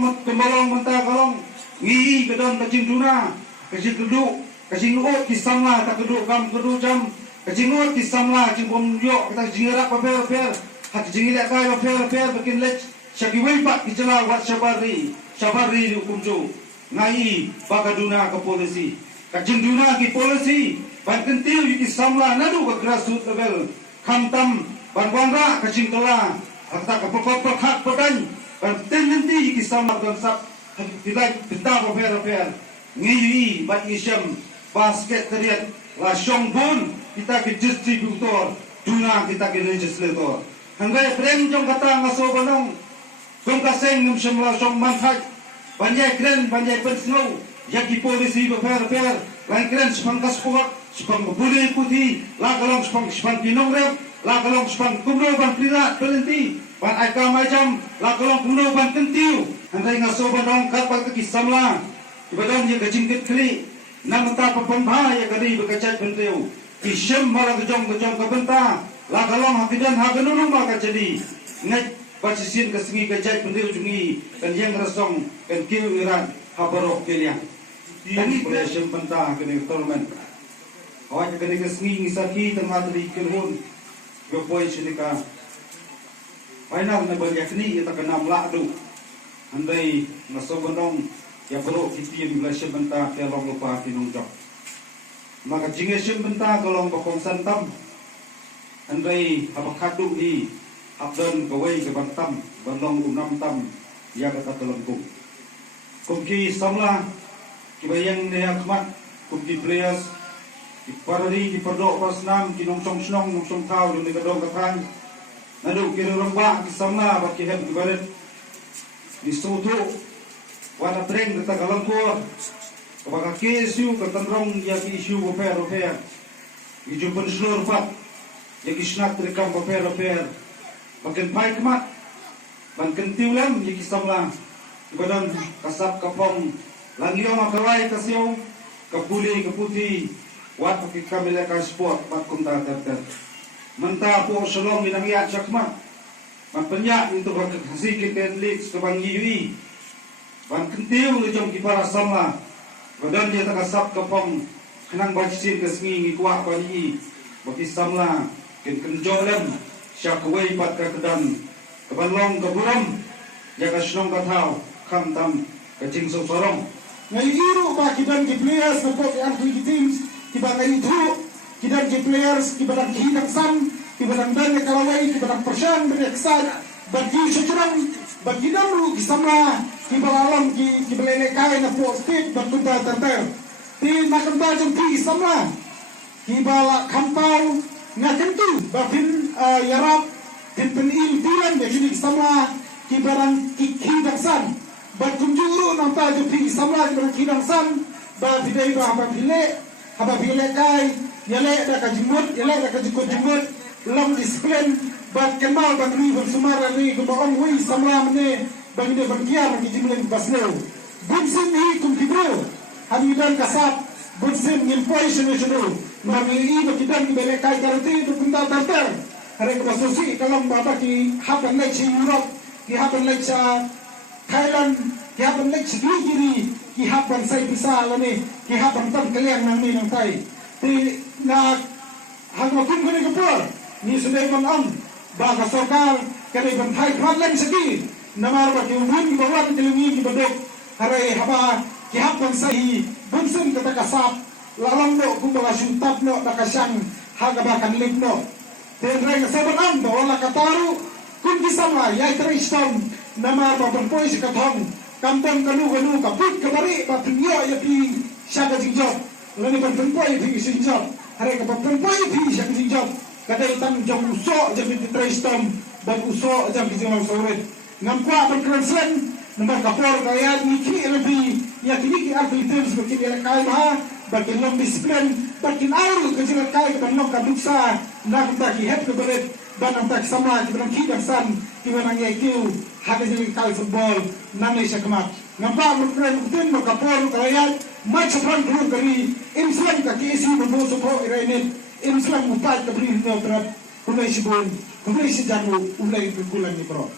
Kembalong mentah kalong ngi kedon kacing tuna kacing keduk kacing luot kisamla tak keduk kam keduk jam kacing luot kisamla cing pom yok kita jingerak paper hat jingilak kai paper bikin lech syaki weipak kijela wat syabari di hukum ngai bagaduna ke polisi kacing duna ki polisi ban kentil ki kisamla nadu ke grassroots level kamtam ban bangra kacing kela hatta ke hak pedan tendensi kisah dan sab tidak benda paper ngi bat isam basket teriak la shongbon kita ke distributor duna kita ke legislator hanggai friend jong kata ngaso banong jong kaseng ngum semla jong manhaj banjai kren banjai pensno yaki polisi paper lain kren sepang kaspok sepang boleh putih la kalong sepang kinongrep la kalong sepang kumro ban prirat pelenti ban aika macam la kolong kuno ban kentiu andai ngaso badong kat pak ki samla ibadong ye gajingket kli nam ta papon bha ye gari bekacai pentiu ki shem mala gejong ka benta la kolong hakidan hagenunu ma ka jadi ngai basisin ke sengi gajai pentiu jungi kan yang rasong kan kiu iran habarok keliang tani boleh shem benta kene tormen awak kene ke sengi ngisaki tengah tadi kelhun yo poi sinika Painal na banyak ni kita kena meladu. Andai naso bandong ya perlu kita Malaysia benta ke long lupa kinong jok. Maka jingesim benta kolong bakong santam. Andai apa kadu ni abdan kawai ke bantam bandong unam tam ya kata telengkung. Kumki samla kibayang ne akmat kumki players kiparari kiperdok pasnam kinong snong nong song tau ni kadong katang. Nadu kira romba kisamna baki hem kibaret disutu wana treng kata kalangkur kabaka kesu katanrong ya ki isu paper ijupun slur pat ya ki snak rekam paper bakin pai kemat ban kentiulam ya ki samla ibadan kasap kapong langio makawai kasio kapuli kaputi wat paki kamila ka sport bat kumta ter mentah po solong minangyat sakma magpanyak untuk hasil ken leaks ke bang yui ban kentiu le jom kipara sama badan dia takasap kapong kenang bacsin ke sengi ngi kuak bani baki samla ken kenjolem syakwai pat ka kedan kebanlong keburam jaga snong katau kam tam kacing sorong ngai iru ba kidan ki players na pot yang ki teams kiba ngai itu kidan ki players kibadan hidang san kibadan dan kalawai kibadan persyan bereksan bagi secerang bagi namru kisamla kibalalam kibalene kai na positif berkunta terter ti nakanta jong ki samla kibala kampau ngakentu bafin yarap tinpenil tiran begini kisamla kibadan hidang san berkunjuru nampa jong ki samla kibadan hidang san bafidai hababile kai yale da kajimut yale da kajimut lam disiplin bat kemal bat river sumara ni ko baong wi samram ne bangde bangkia bagi jimlen basneu bunsin ni kum kibro hamidan kasap bunsin ngin poison shuru mami ibo kidan bele kai karati tu punta tartar are ko sosi kalam baba ki hapan lek si Europe ki hapan lek sa Thailand ki hapan lek si Giri ki hapan sai bisa lani ki hapan tam kaliang nang ni nang tai ti na hangma kum kene kapur ni sudah menang baga sokar kene ban thai phalan saki namar ba ki ubun bawan telungi ki bedok hare haba ki hapan sahi bunsun kata kasap lalang do kumbala syuntap no nakasang haga ba kan lip no ten reng saban am do la kataru kun kisama yai tristom namar ba ban poi sikathong kampong kanu kaput kabari ba pinyo ya pi syaga jingjok lani ban poi pi singjok hare ka ban poi pi syaga jingjok kadai tam jom usok jam di tristom ban usok jam di jong sore nampa ban kransen nampak kapor kaya miki lebih ya kini ki atletes bagi dia kai ha bagi long disiplin bagi aur kejilat kai ban long kaduksa nak tak het ke beret ban tak sama ki ban ki san ki ban ngai kiu haga jadi kai football namai sakmat nampak ban kutin no kapor kaya match pan group dari imslam ka kesi ban so ko irainin imslam upat ke beri no trap kulai sibon kulai sijamu ulai bulan ni bro